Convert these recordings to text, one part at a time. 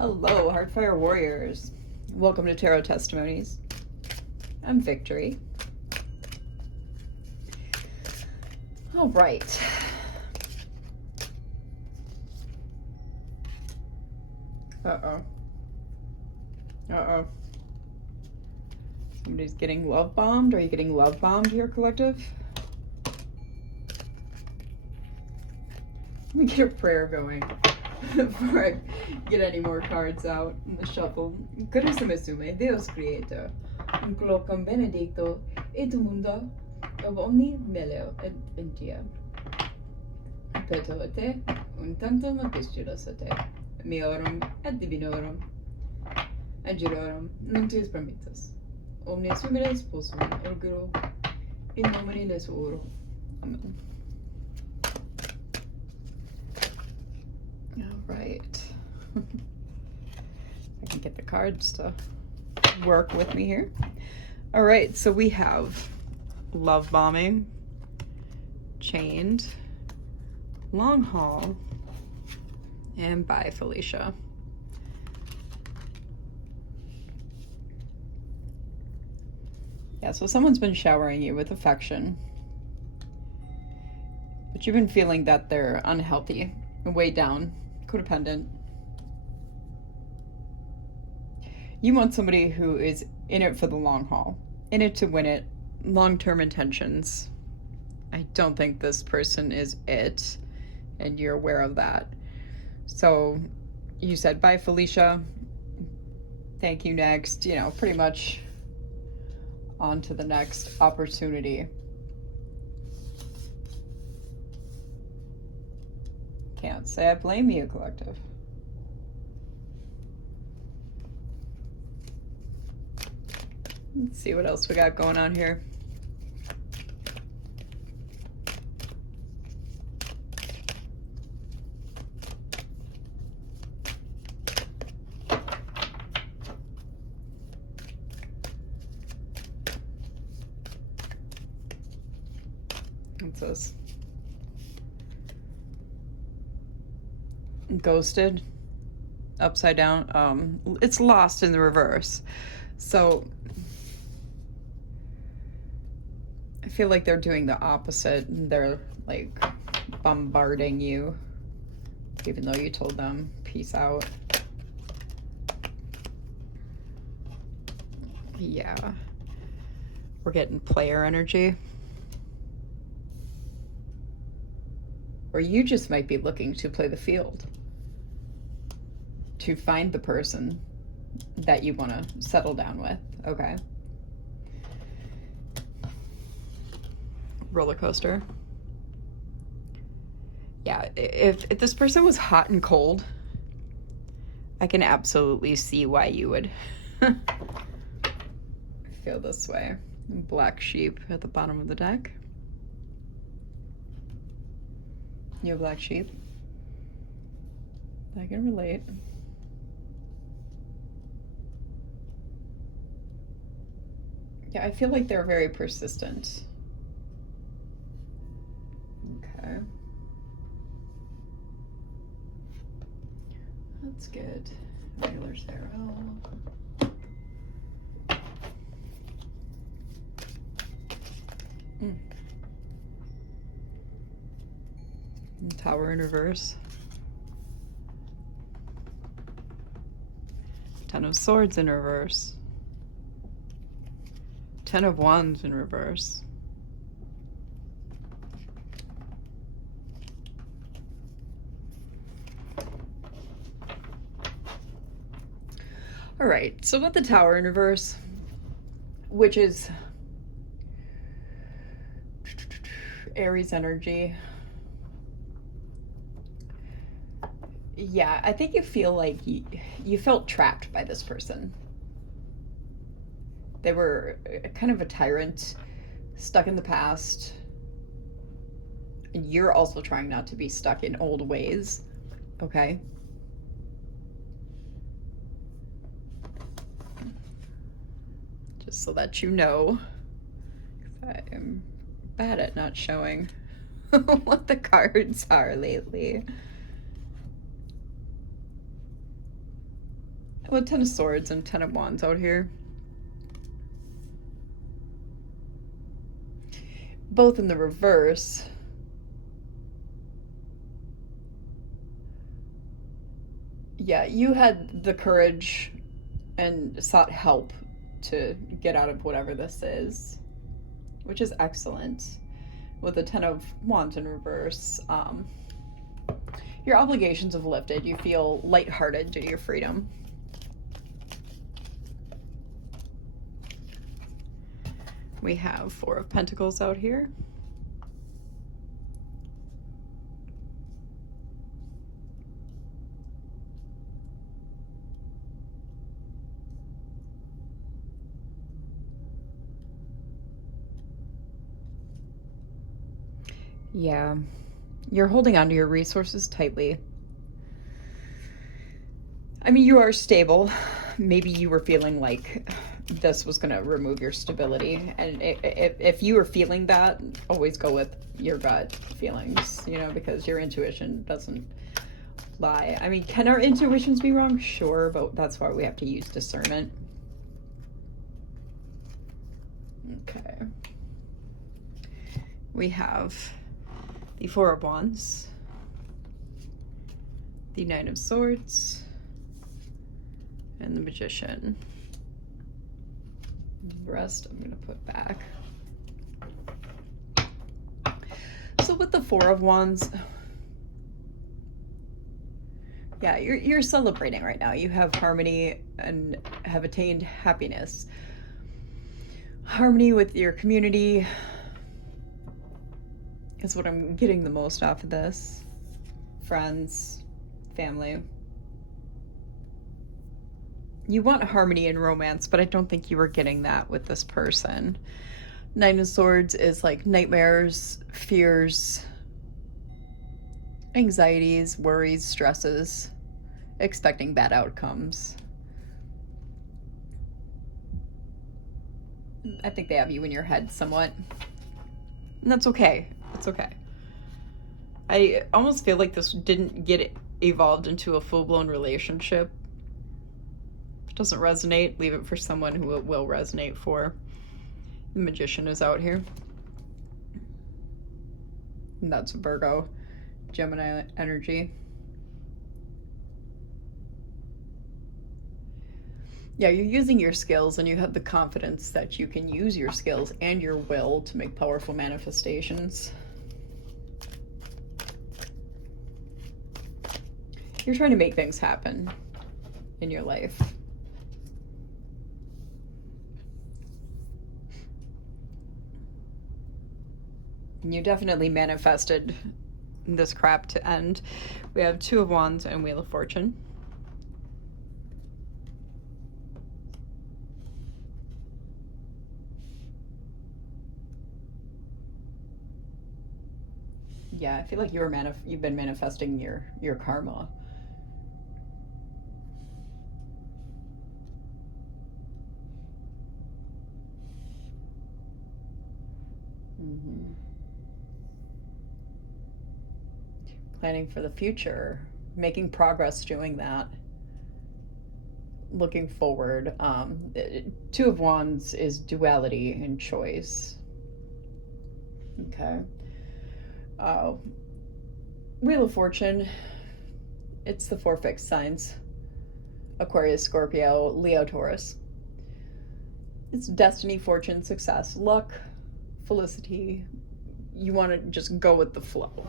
Hello, Heartfire Warriors. Welcome to Tarot Testimonies. I'm Victory. All right. Uh-oh. Somebody's getting love bombed. Are you getting love bombed here, collective? Let me get a prayer going before I get any more cards out in the shuffle. Carissime sume, Deus Creator, Unclocam benedicto, et mundo, of omni meleo et ventia. Peto a te, un tantum apistulas a te, miorum et divinorum, angelorum, non tuis permittas. Omnes humiles possum ergero, in nomine Jesu oro. Amen. All right. I can get the cards to work with me here. All right, so we have love bombing, chained, long haul, and bye, Felicia. Yeah, so someone's been showering you with affection, but you've been feeling that they're unhealthy, weighed down, codependent. You want somebody who is in it for the long haul, in it to win it, long-term intentions. I don't think this person is it, and you're aware of that. So you said, bye, Felicia. Thank you, next. You know, pretty much on to the next opportunity. Can't say I blame you, collective. Let's see what else we got going on here. What's this? Ghosted, upside down. It's lost in the reverse. So I feel like they're doing the opposite. They're like bombarding you, even though you told them peace out. Yeah, we're getting player energy. Or you just might be looking to play the field, to find the person that you want to settle down with, okay? Roller coaster. Yeah, if this person was hot and cold, I can absolutely see why you would feel this way. Black sheep at the bottom of the deck. You a black sheep? I can relate. Yeah, I feel like they're very persistent. Okay. That's good. Regular tarot. Tower in reverse. Ten of Swords in reverse. Ten of Wands in reverse. All right, so with the Tower in reverse, which is Aries energy. Yeah, I think you feel like you felt trapped by this person. They were kind of a tyrant, stuck in the past. And you're also trying not to be stuck in old ways, okay? Just so that you know. I am bad at not showing what the cards are lately. Well, Ten of Swords and Ten of Wands out here. Both in the reverse. Yeah, you had the courage and sought help to get out of whatever this is, which is excellent. With the Ten of Wands in reverse, your obligations have lifted. You feel lighthearted due to your freedom. We have Four of Pentacles out here. Yeah, you're holding on to your resources tightly. I mean, you are stable. Maybe you were feeling like this was going to remove your stability. And if you were feeling that, always go with your gut feelings, you know, because your intuition doesn't lie. I mean, can our intuitions be wrong? Sure, but that's why we have to use discernment. Okay. We have the Four of Wands, the Nine of Swords, and the Magician. The rest I'm going to put back. So with the Four of Wands, yeah, you're celebrating right now. You have harmony and have attained happiness. Harmony with your community is what I'm getting the most off of this. Friends, family. You want harmony and romance, but I don't think you were getting that with this person. Nine of Swords is like nightmares, fears, anxieties, worries, stresses, expecting bad outcomes. I think they have you in your head somewhat. And that's okay. It's okay. I almost feel like this didn't get evolved into a full-blown relationship. If it doesn't resonate, leave it for someone who it will resonate for. The Magician is out here. And that's Virgo, Gemini energy. Yeah, you're using your skills and you have the confidence that you can use your skills and your will to make powerful manifestations. You're trying to make things happen in your life. And you definitely manifested this crap to end. We have Two of Wands and Wheel of Fortune. Yeah, I feel like you've been manifesting your karma. Planning for the future, making progress doing that, looking forward. Two of Wands is duality and choice. Okay. Wheel of Fortune, it's the four fixed signs: Aquarius, Scorpio, Leo, Taurus. It's destiny, fortune, success, luck, felicity. You want to just go with the flow.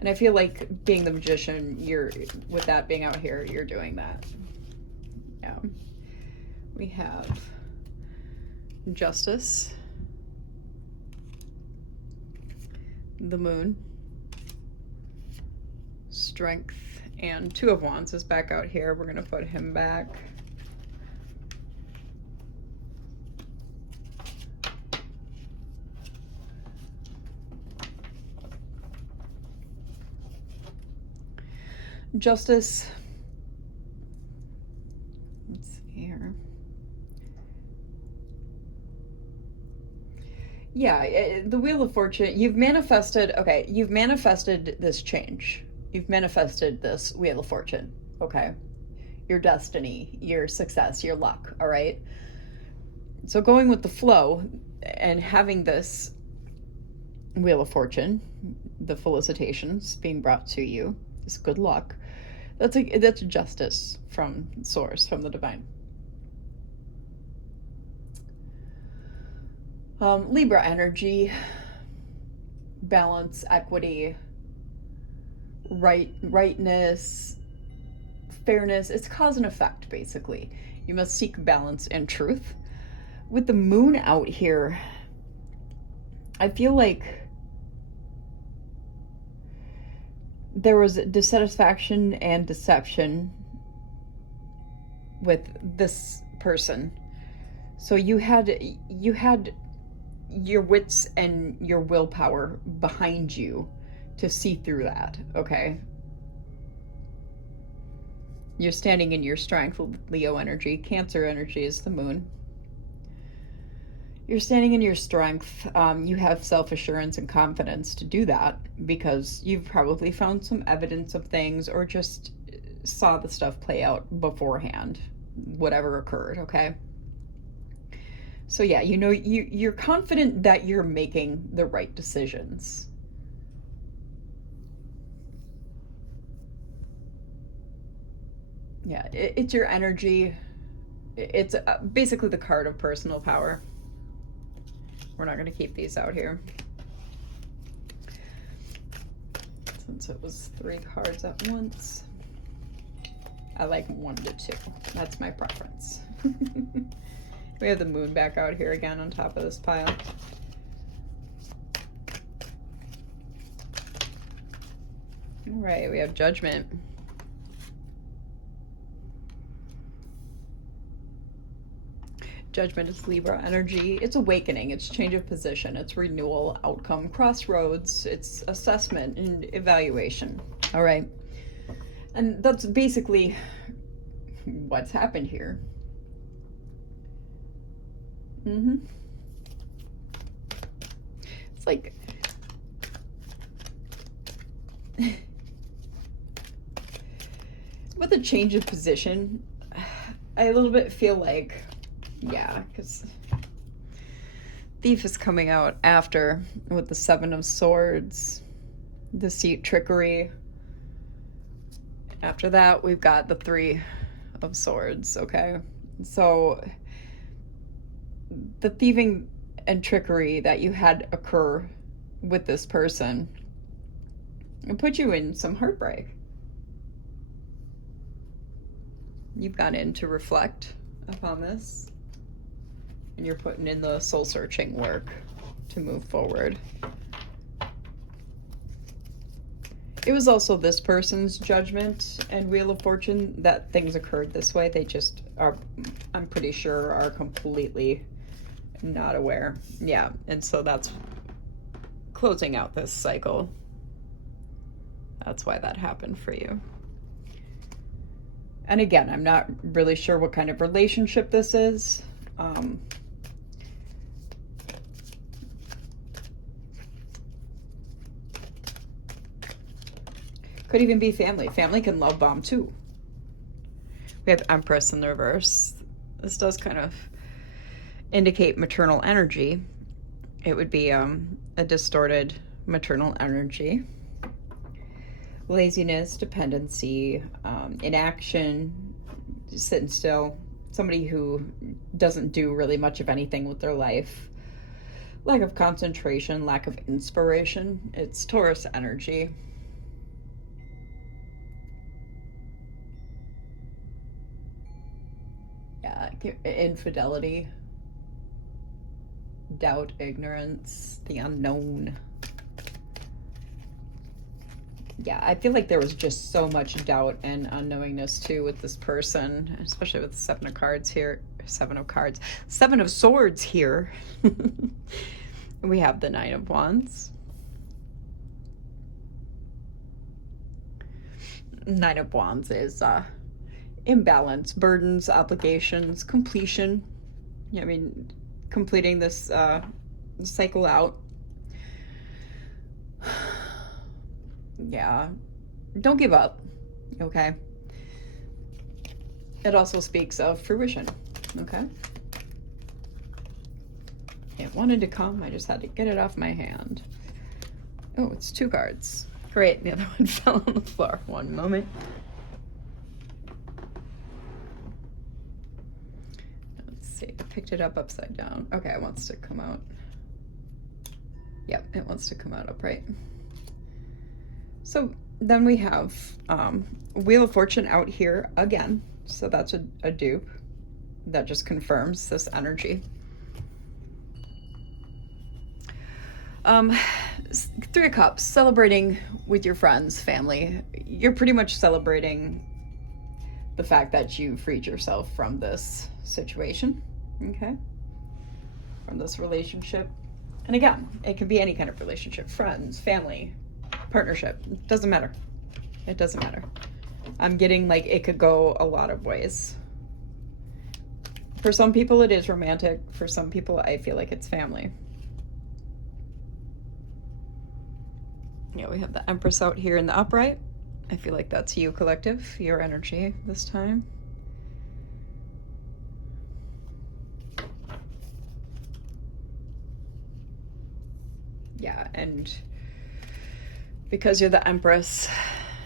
And I feel like being the Magician, with that being out here, you're doing that. Yeah. We have Justice, the Moon, Strength, and Two of Wands is back out here. We're going to put him back. Justice. Let's see here. Yeah, the Wheel of Fortune, you've manifested, okay, you've manifested this change. You've manifested this Wheel of Fortune, okay? Your destiny, your success, your luck, all right? So going with the flow and having this Wheel of Fortune, the felicitations being brought to you, this good luck, that's justice from source, from the divine. Libra energy, balance, equity, rightness, fairness. It's cause and effect, basically. You must seek balance and truth. With the moon out here, I feel like there was dissatisfaction and deception with this person. So you had your wits and your willpower behind you to see through that, okay? You're standing in your strength, Leo energy. Cancer energy is the moon. You're standing in your strength. You have self-assurance and confidence to do that because you've probably found some evidence of things or just saw the stuff play out beforehand, whatever occurred, okay? So yeah, you know, you're confident that you're making the right decisions. Yeah, it's your energy. It's basically the card of personal power. We're not going to keep these out here, since it was 3 cards at once. I like 1 to 2. That's my preference. We have the moon back out here again on top of this pile. All right, we have Judgment. Judgment is Libra energy. It's awakening, it's change of position, it's renewal, outcome, crossroads, it's assessment and evaluation. All right. And that's basically what's happened here. It's like with a change of position, I a little bit feel like, yeah, because Thief is coming out after with the 7 of Swords, deceit, trickery. After that, we've got the 3 of Swords, okay? So the thieving and trickery that you had occur with this person, it put you in some heartbreak. You've gone in to reflect upon this, and you're putting in the soul-searching work to move forward. It was also this person's judgment and Wheel of Fortune that things occurred this way. They just are, I'm pretty sure, are completely not aware. Yeah, and so that's closing out this cycle. That's why that happened for you. And again, I'm not really sure what kind of relationship this is. Could even be family. Family can love bomb too. We have Empress in the reverse. This does kind of indicate maternal energy. It would be a distorted maternal energy. Laziness, dependency, inaction, sitting still. Somebody who doesn't do really much of anything with their life. Lack of concentration, lack of inspiration. It's Taurus energy. Yeah, infidelity, doubt, ignorance, the unknown. Yeah, I feel like there was just so much doubt and unknowingness too with this person, especially with the 7 of cards here. 7 of cards. 7 of Swords here. We have the 9 of Wands. 9 of Wands is imbalance, burdens, obligations, completion. I mean, completing this cycle out. Yeah, don't give up, okay? It also speaks of fruition, okay? It wanted to come, I just had to get it off my hand. Oh, it's 2 cards. Great, the other one fell on the floor. One moment. Let's see, I picked it up upside down. Okay, it wants to come out. Yep, it wants to come out upright. So then we have Wheel of Fortune out here again. So that's a dupe. That just confirms this energy. 3 of Cups, celebrating with your friends, family. You're pretty much celebrating the fact that you freed yourself from this situation, okay? From this relationship. And again, it can be any kind of relationship, friends, family, partnership. It doesn't matter. It doesn't matter. I'm getting like it could go a lot of ways. For some people it is romantic. For some people I feel like it's family. Yeah, we have the Empress out here in the upright. I feel like that's you, collective, your energy this time. Yeah, and because you're the Empress,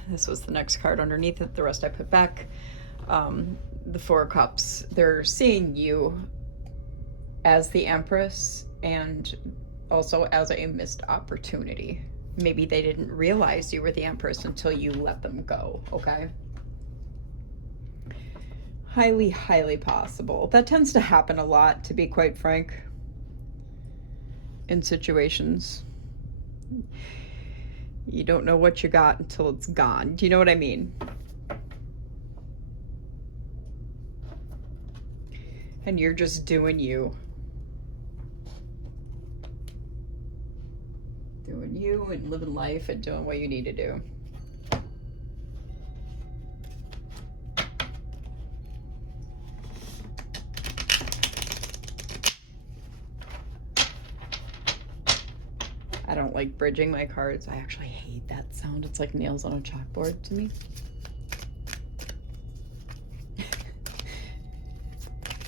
this was the next card underneath it, the rest I put back. The 4 of Cups, they're seeing you as the Empress and also as a missed opportunity. Maybe they didn't realize you were the Empress until you let them go, okay? Highly, highly possible. That tends to happen a lot, to be quite frank, in situations. You don't know what you got until it's gone. Do you know what I mean? And you're just doing you. Doing you and living life and doing what you need to do. I don't like bridging my cards. I actually hate that sound. It's like nails on a chalkboard to me.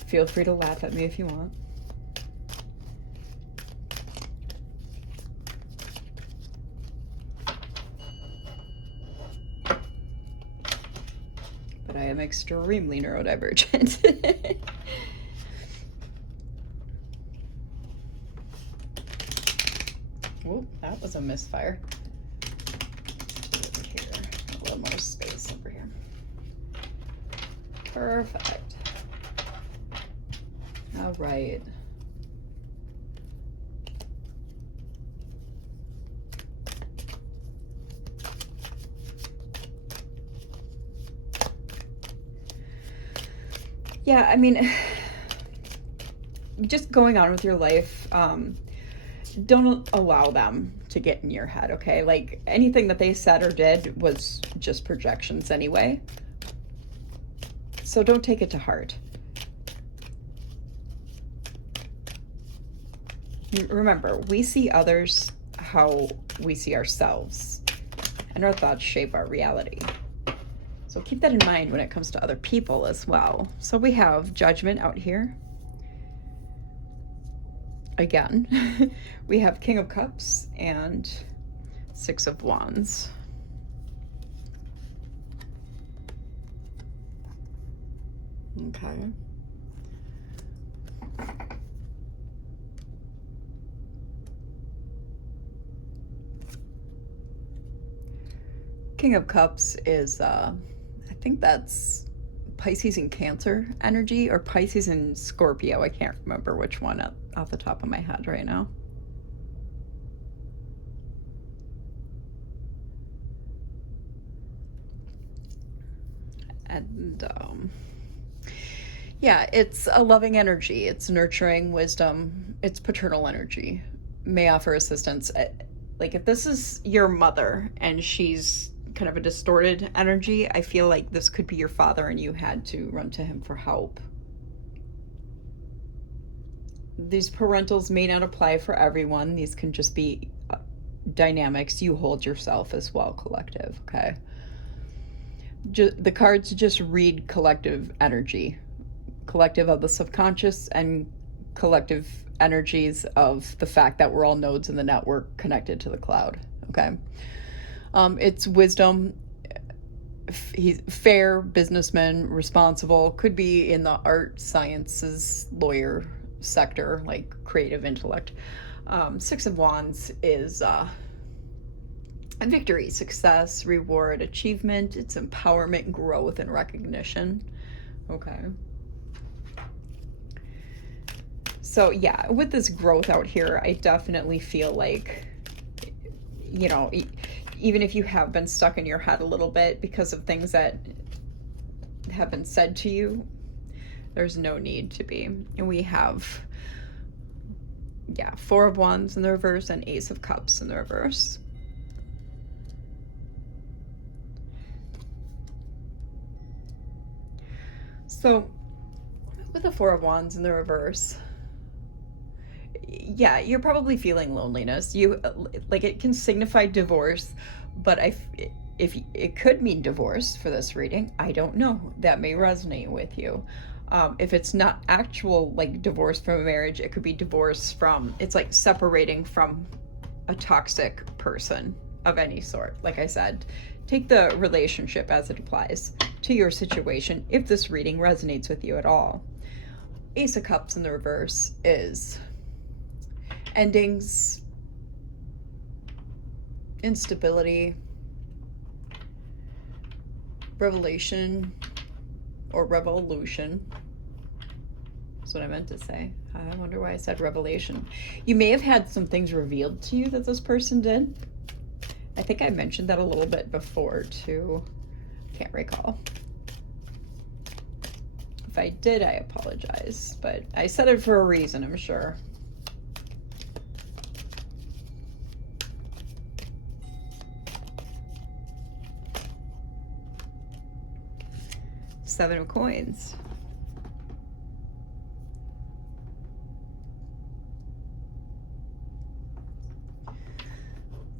Feel free to laugh at me if you want. But I am extremely neurodivergent. Whoop, that was a misfire. Over here, a little more space over here. Perfect. All right. Yeah, I mean, just going on with your life, don't allow them to get in your head, okay? Like, anything that they said or did was just projections anyway. So don't take it to heart. Remember, we see others how we see ourselves, and our thoughts shape our reality. So keep that in mind when it comes to other people as well. So we have Judgment out here. Again, we have King of Cups and 6 of Wands. Okay. King of Cups is, I think that's Pisces and Cancer energy, or Pisces and Scorpio. I can't remember which one off the top of my head right now. And yeah, it's a loving energy. It's nurturing, wisdom. It's paternal energy. May offer assistance. Like, if this is your mother and she's kind of a distorted energy, I feel like this could be your father and you had to run to him for help. these parentals may not apply for everyone. These can just be dynamics you hold yourself as well, collective, okay? The cards just read collective energy, collective of the subconscious and collective energies of the fact that we're all nodes in the network connected to the cloud, okay? It's wisdom. He's fair, businessman, responsible, could be in the art, sciences, lawyer sector, like creative intellect. Six of Wands is victory, success, reward, achievement. It's empowerment, growth, and recognition. Okay. So yeah, with this growth out here, I definitely feel like, you know, even if you have been stuck in your head a little bit because of things that have been said to you, there's no need to be. And we have, yeah, Four of Wands in the reverse and Ace of Cups in the reverse. So with the Four of Wands in the reverse, yeah, you're probably feeling loneliness. You, like, it can signify divorce, but if it could mean divorce for this reading, I don't know. That may resonate with you. If it's not actual, like, divorce from a marriage, it could be divorce from, it's like separating from a toxic person of any sort. Like I said, take the relationship as it applies to your situation if this reading resonates with you at all. Ace of Cups in the reverse is endings, instability, revelation, or revolution. That's what I meant to say. I wonder why I said revelation. You may have had some things revealed to you that this person did. I think I mentioned that a little bit before too. Can't recall. If I did, I apologize, but I said it for a reason, I'm sure. Seven of Coins.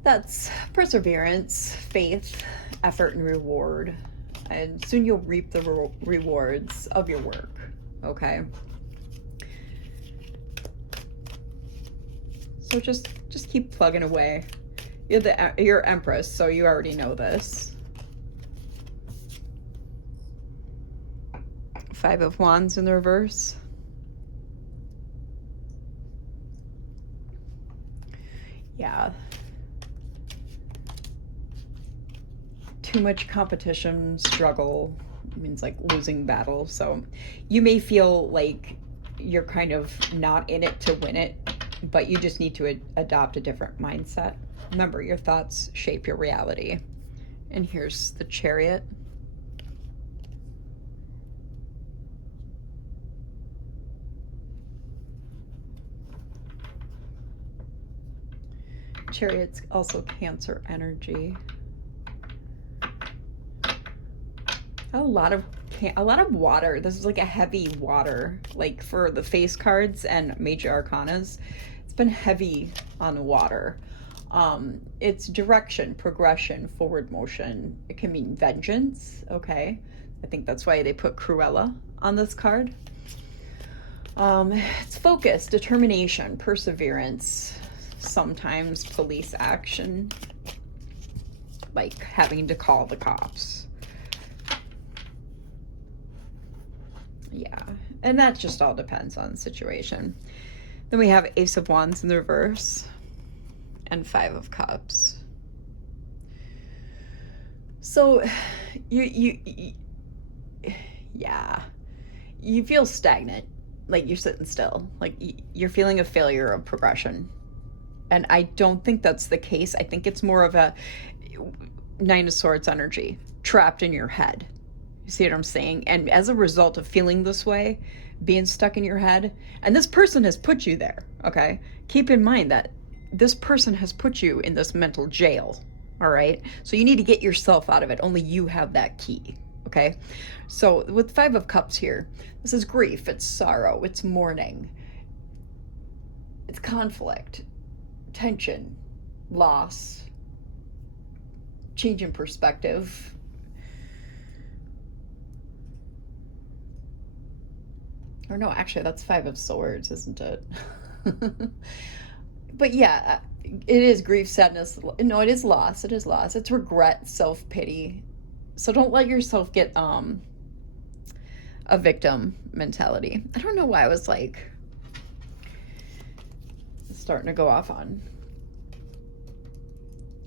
That's perseverance, faith, effort, and reward. And soon you'll reap the rewards of your work, okay? So just keep plugging away. You're Empress, so you already know this. Five of Wands in the reverse. Yeah. Too much competition, struggle, means like losing battle. So you may feel like you're kind of not in it to win it, but you just need to adopt a different mindset. Remember, your thoughts shape your reality. And here's the Chariot. Chariot's also Cancer energy. A lot of water. This is like a heavy water, like for the face cards and major arcanas. It's been heavy on water. It's direction, progression, forward motion. It can mean vengeance, okay? I think that's why they put Cruella on this card. It's focus, determination, perseverance, sometimes police action, like having to call the cops. Yeah, and that just all depends on the situation. Then we have Ace of Wands in the reverse and Five of Cups. So you feel stagnant, like you're sitting still, like you're feeling a failure of progression. And I don't think that's the case. I think it's more of a Nine of Swords energy trapped in your head. You see what I'm saying? And as a result of feeling this way, being stuck in your head, and this person has put you there, okay? Keep in mind that this person has put you in this mental jail, all right? So you need to get yourself out of it. Only you have that key, okay? So with Five of Cups here, this is grief, it's sorrow, it's mourning. It's conflict, tension, loss, change in perspective. Or no, actually, that's Five of Swords, isn't it? But yeah, it is grief, sadness. No, it is loss. It is loss. It's regret, self-pity. So don't let yourself get a victim mentality. I don't know why I was like starting to go off on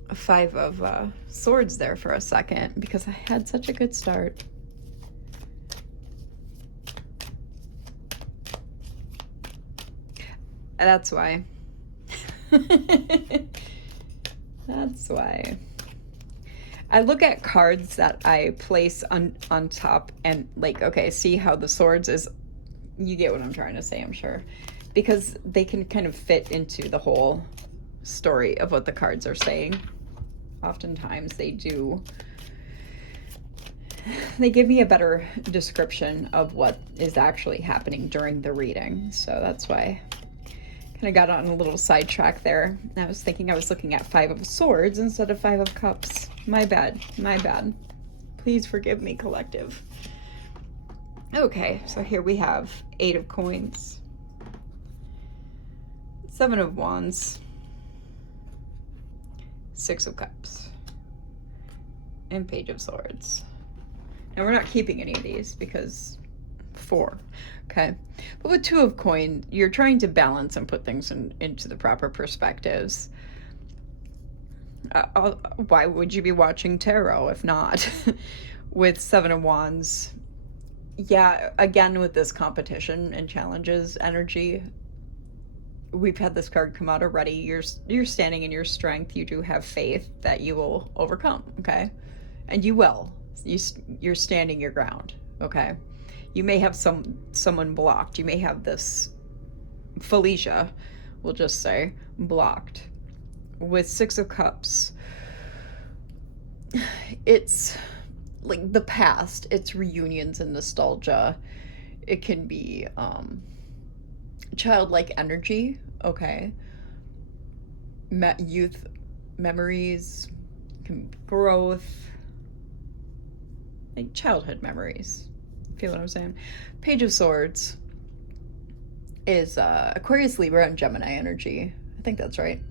a Five of Swords there for a second, because I had such a good start. That's why. That's why. I look at cards that I place on top and like, okay, see how the swords is, you get what I'm trying to say, I'm sure. Because they can kind of fit into the whole story of what the cards are saying. Oftentimes they do. They give me a better description of what is actually happening during the reading. So that's why I kind of got on a little sidetrack there. I was thinking I was looking at Five of Swords instead of Five of Cups. My bad. My bad. Please forgive me, collective. Okay, so here we have Eight of Coins, Seven of Wands, Six of Cups, and Page of Swords. Now we're not keeping any of these because 4, okay? But with Two of Coins, you're trying to balance and put things into the proper perspectives. Why would you be watching tarot if not? With Seven of Wands, yeah, again with this competition and challenges energy, we've had this card come out already. You're standing in your strength. You do have faith that you will overcome, okay? And you will. You're standing your ground, okay? You may have someone blocked. You may have this Felicia, we'll just say, blocked. With Six of Cups, it's like the past. It's reunions and nostalgia. It can be childlike energy, okay? Youth memories, growth, like childhood memories. Feel what I'm saying? Page of Swords is Aquarius, Libra, and Gemini energy. I think that's right.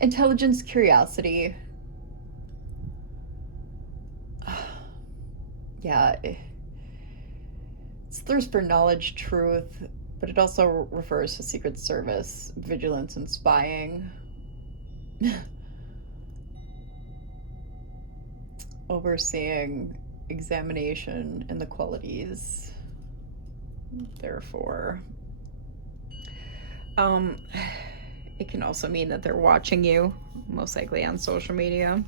Intelligence, curiosity. Yeah, it's thirst for knowledge, truth, but it also refers to Secret Service, vigilance, and spying. Overseeing, examination, and the qualities. Therefore, it can also mean that they're watching you, most likely on social media.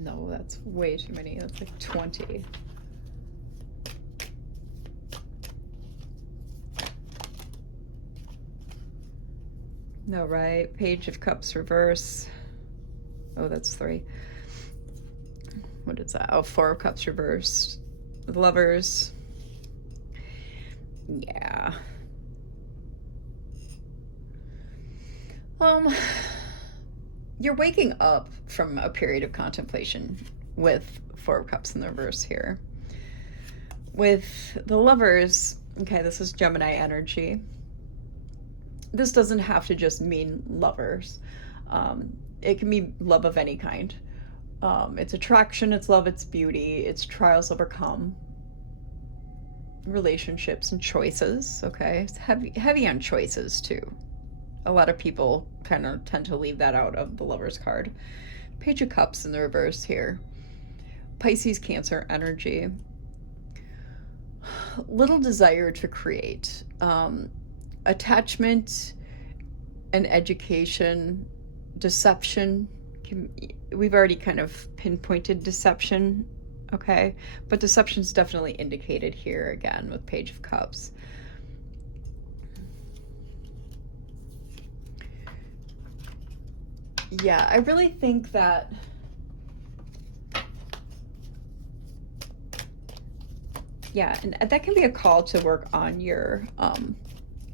No, that's way too many. That's like 20. No, right? Page of Cups reverse. Oh, that's 3. What is that? Oh, 4 of Cups reversed. Lovers. Yeah. You're waking up from a period of contemplation with 4 of Cups in the reverse here. With the Lovers, okay, this is Gemini energy. This doesn't have to just mean lovers. It can be love of any kind. It's attraction, it's love, it's beauty, it's trials overcome, relationships and choices, okay? It's heavy on choices too. A lot of people kind of tend to leave that out of the Lover's card. Page of Cups in the reverse here. Pisces, Cancer energy. Little desire to create. Attachment and education, deception. We've already kind of pinpointed deception, okay? But deception's definitely indicated here again with Page of Cups. Yeah, I really think that and that can be a call to work on your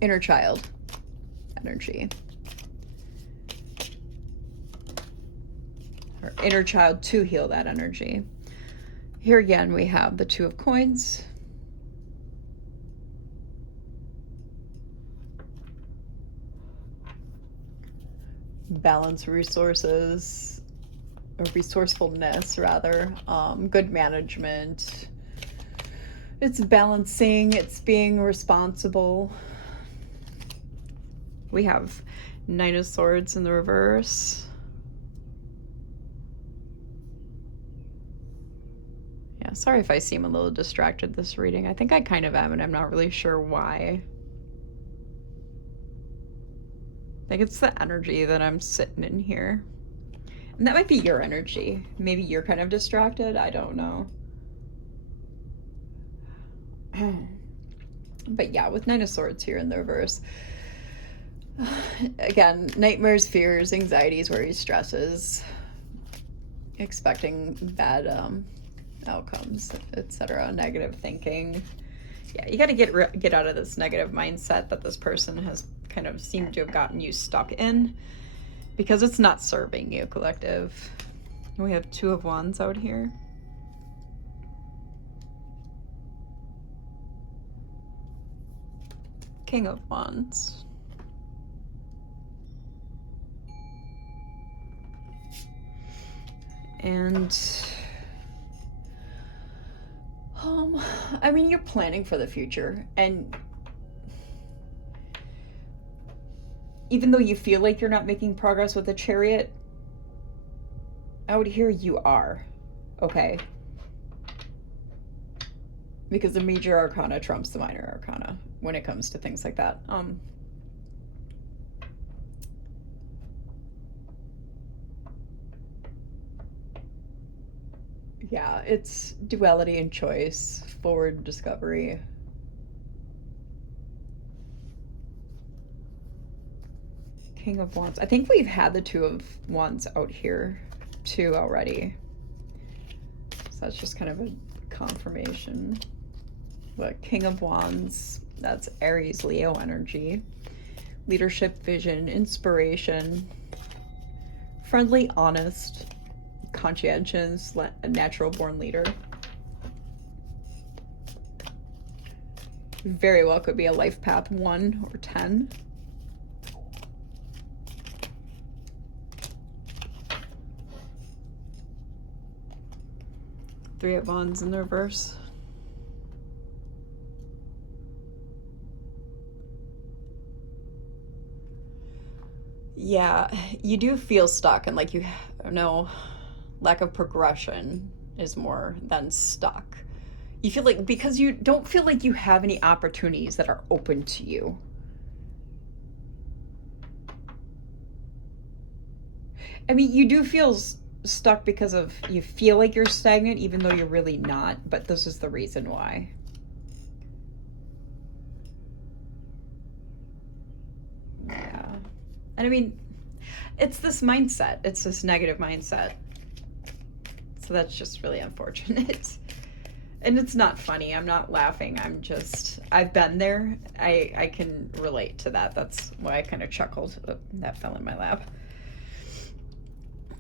inner child energy. Or inner child to heal that energy. Here again, we have the Two of Coins. Balance resources, or resourcefulness rather, good management. It's balancing, it's being responsible. We have Nine of Swords in the reverse. Yeah, sorry if I seem a little distracted this reading. I think I kind of am, and I'm not really sure why. I think it's the energy that I'm sitting in here. And that might be your energy. Maybe you're kind of distracted. I don't know. But yeah, with Nine of Swords here in the reverse. Again, nightmares, fears, anxieties, worries, stresses. Expecting bad outcomes, etc. Negative thinking. Yeah, you got to get out of this negative mindset that this person has kind of seemed to have gotten you stuck in, because it's not serving you, collective. We have Two of Wands out here. King of Wands. And I mean, you're planning for the future, and even though you feel like you're not making progress with the Chariot, out here you are, okay? Because the major arcana trumps the minor arcana when it comes to things like that. Yeah, it's duality and choice, forward discovery. King of Wands. I think we've had the Two of Wands out here too already. So that's just kind of a confirmation. But King of Wands, that's Aries, Leo energy. Leadership, vision, inspiration. Friendly, honest, conscientious, a natural born leader. Very well could be a life path 1 or 10. Three of Wands in the reverse. Yeah, you do feel stuck, and like, you know, lack of progression is more than stuck. You feel like, because you don't feel like you have any opportunities that are open to you. I mean, you do feel stuck because of, you feel like you're stagnant even though you're really not, but this is the reason why. Yeah. And I mean, it's this mindset. It's this negative mindset. So that's just really unfortunate. And it's not funny. I'm not laughing. I'm just, I've been there. I can relate to that. That's why I kind of chuckled. Oh, that fell in my lap.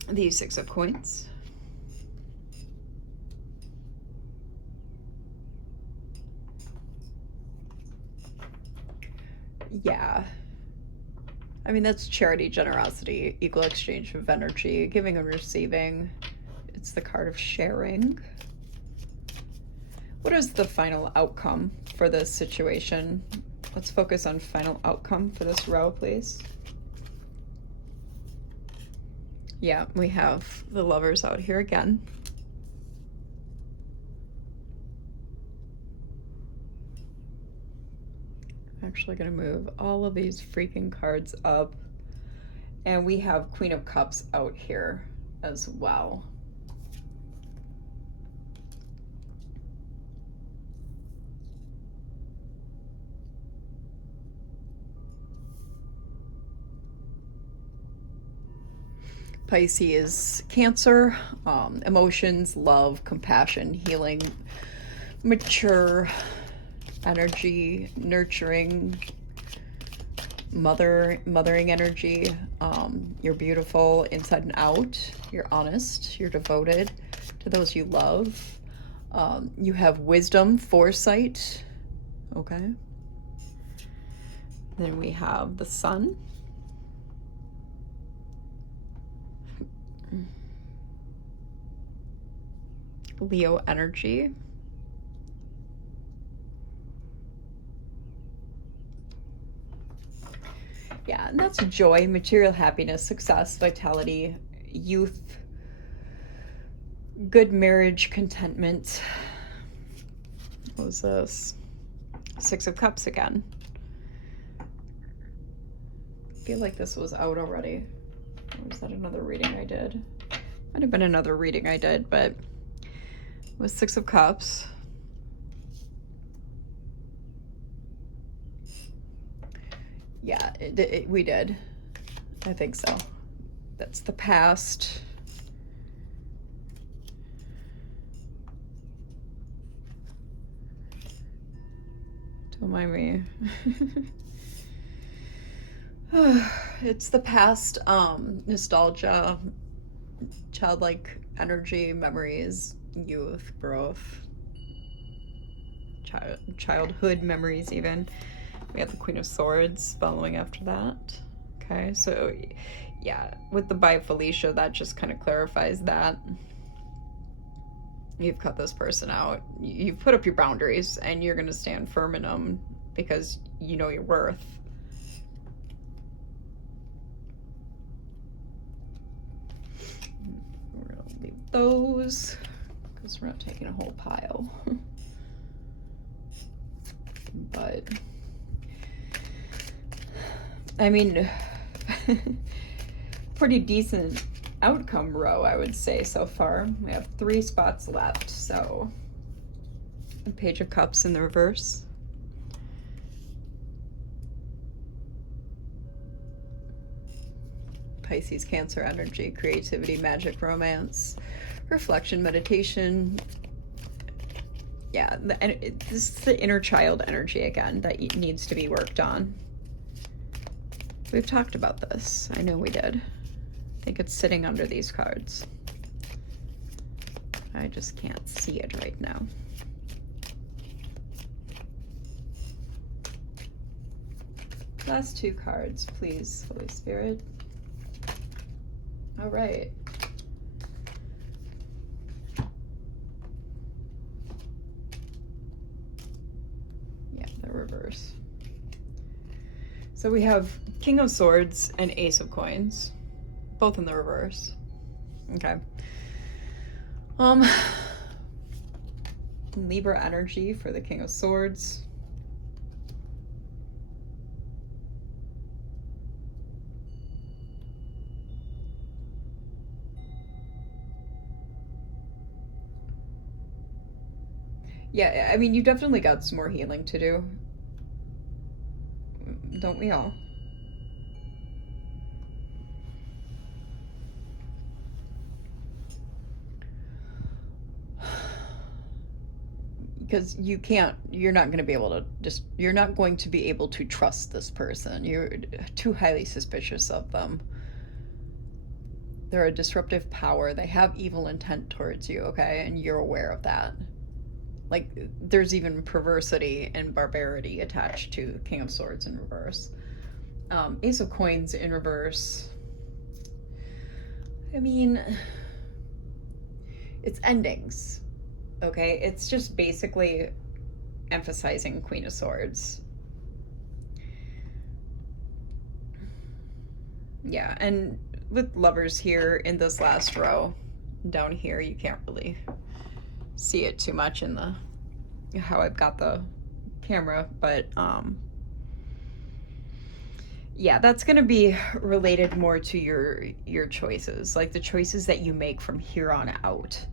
The Six of Coins. Yeah. I mean, that's charity, generosity, equal exchange of energy, giving and receiving. It's the card of sharing. What is the final outcome for this situation? Let's focus on final outcome for this row, please. Yeah, we have the Lovers out here again. I'm actually going to move all of these freaking cards up. And we have Queen of Cups out here as well. Pisces, Cancer, emotions, love, compassion, healing, mature energy, nurturing, mothering energy. You're beautiful inside and out. You're honest. You're devoted to those you love. You have wisdom, foresight. Okay. Then we have the sun. Leo energy. Yeah, and that's joy, material happiness, success, vitality, youth, good marriage, contentment. What was this? Six of Cups again. I feel like this was out already. Or was that another reading I did? Might have been another reading I did, but it was Six of Cups. Yeah, we did. I think so. That's the past. Don't mind me. It's the past, nostalgia, childlike energy, memories, youth, growth, childhood memories even. We have the Queen of Swords following after that. Okay, so yeah, with the by Felicia, that just kind of clarifies that. You've cut this person out. You've put up your boundaries, and you're going to stand firm in them because you know your worth. We're going to leave those because we're not taking a whole pile. But I mean, pretty decent outcome row, I would say, so far. We have 3 spots left, so a Page of Cups in the reverse. Pisces, Cancer energy, creativity, magic, romance, reflection, meditation. Yeah, this is the inner child energy again that needs to be worked on. We've talked about this. I know we did. I think it's sitting under these cards. I just can't see it right now. Last 2 cards, please, Holy Spirit. All right. Yeah, the reverse. So we have King of Swords and Ace of Coins, both in the reverse. Okay. Libra energy for the King of Swords. Yeah, I mean, you definitely got some more healing to do. Don't we all? Because you're not going to be able to trust this person. You're too highly suspicious of them. They're a disruptive power. They have evil intent towards you, okay? And you're aware of that. Like, there's even perversity and barbarity attached to King of Swords in reverse. Ace of Coins in reverse. I mean, it's endings, okay? It's just basically emphasizing Queen of Swords. Yeah, and with Lovers here in this last row, down here, you can't really see it too much in the how I've got the camera, but yeah, that's going to be related more to your choices, like the choices that you make from here on out.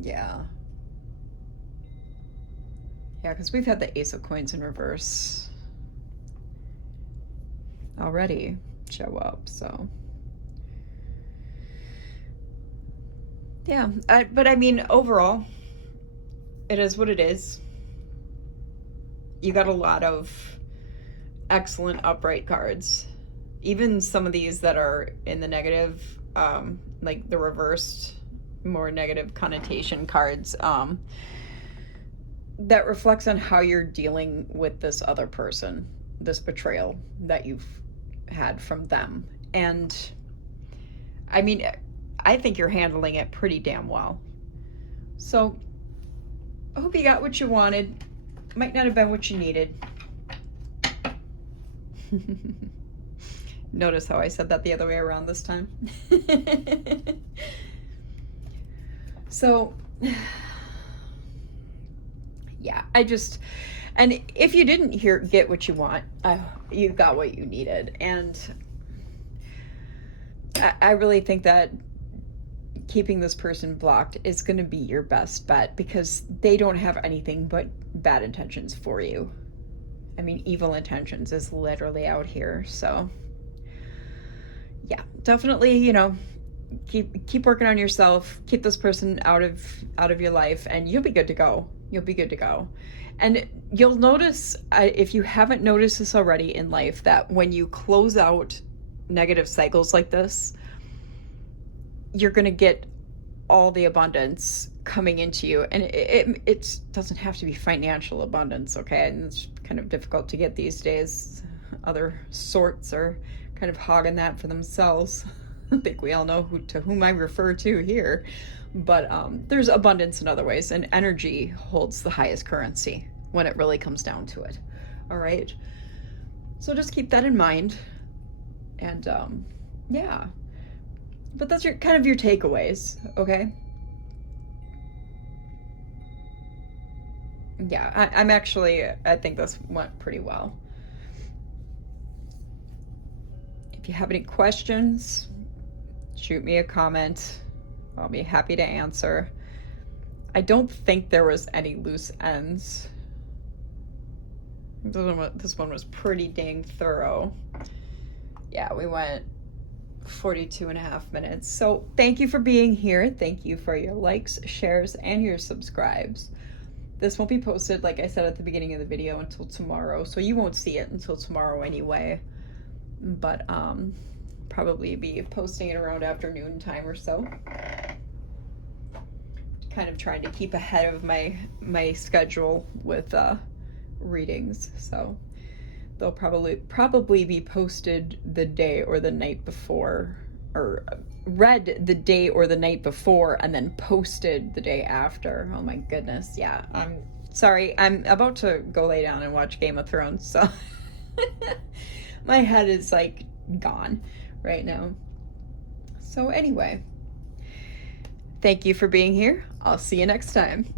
Yeah. Yeah, because we've had the Ace of Coins in reverse already show up, so. Yeah, but I mean, overall, it is what it is. You got a lot of excellent upright cards. Even some of these that are in the negative, like the reversed, more negative connotation cards, that reflects on how you're dealing with this other person, this betrayal that you've had from them. And I mean, I think you're handling it pretty damn well. So I hope you got what you wanted. Might not have been what you needed. Notice how I said that the other way around this time. So yeah, and if you didn't get what you want, you got what you needed. And I really think that keeping this person blocked is going to be your best bet, because they don't have anything but bad intentions for you. I mean, evil intentions is literally out here. So yeah, definitely, you know, keep working on yourself, keep this person out of your life, and you'll be good to go. You'll be good to go. And you'll notice, if you haven't noticed this already in life, that when you close out negative cycles like this, you're going to get all the abundance coming into you. And it doesn't have to be financial abundance, okay? And it's kind of difficult to get these days. Other sorts are kind of hogging that for themselves. I think we all know to whom I refer to here. But there's abundance in other ways, and energy holds the highest currency when it really comes down to it. All right? So just keep that in mind. And yeah. But that's kind of your takeaways, okay? Yeah, I think this went pretty well. If you have any questions, shoot me a comment. I'll be happy to answer. I don't think there was any loose ends. This one was pretty dang thorough. Yeah, we went 42.5 minutes. So thank you for being here. Thank you for your likes, shares, and your subscribes. This won't be posted, like I said at the beginning of the video, until tomorrow. So you won't see it until tomorrow anyway. But probably be posting it around afternoon time or so. Kind of trying to keep ahead of my schedule with readings. So they'll probably be posted the day or the night before, or read the day or the night before and then posted the day after. Oh my goodness. Yeah, I'm sorry. I'm about to go lay down and watch Game of Thrones, so my head is like gone right now. So anyway, thank you for being here. I'll see you next time.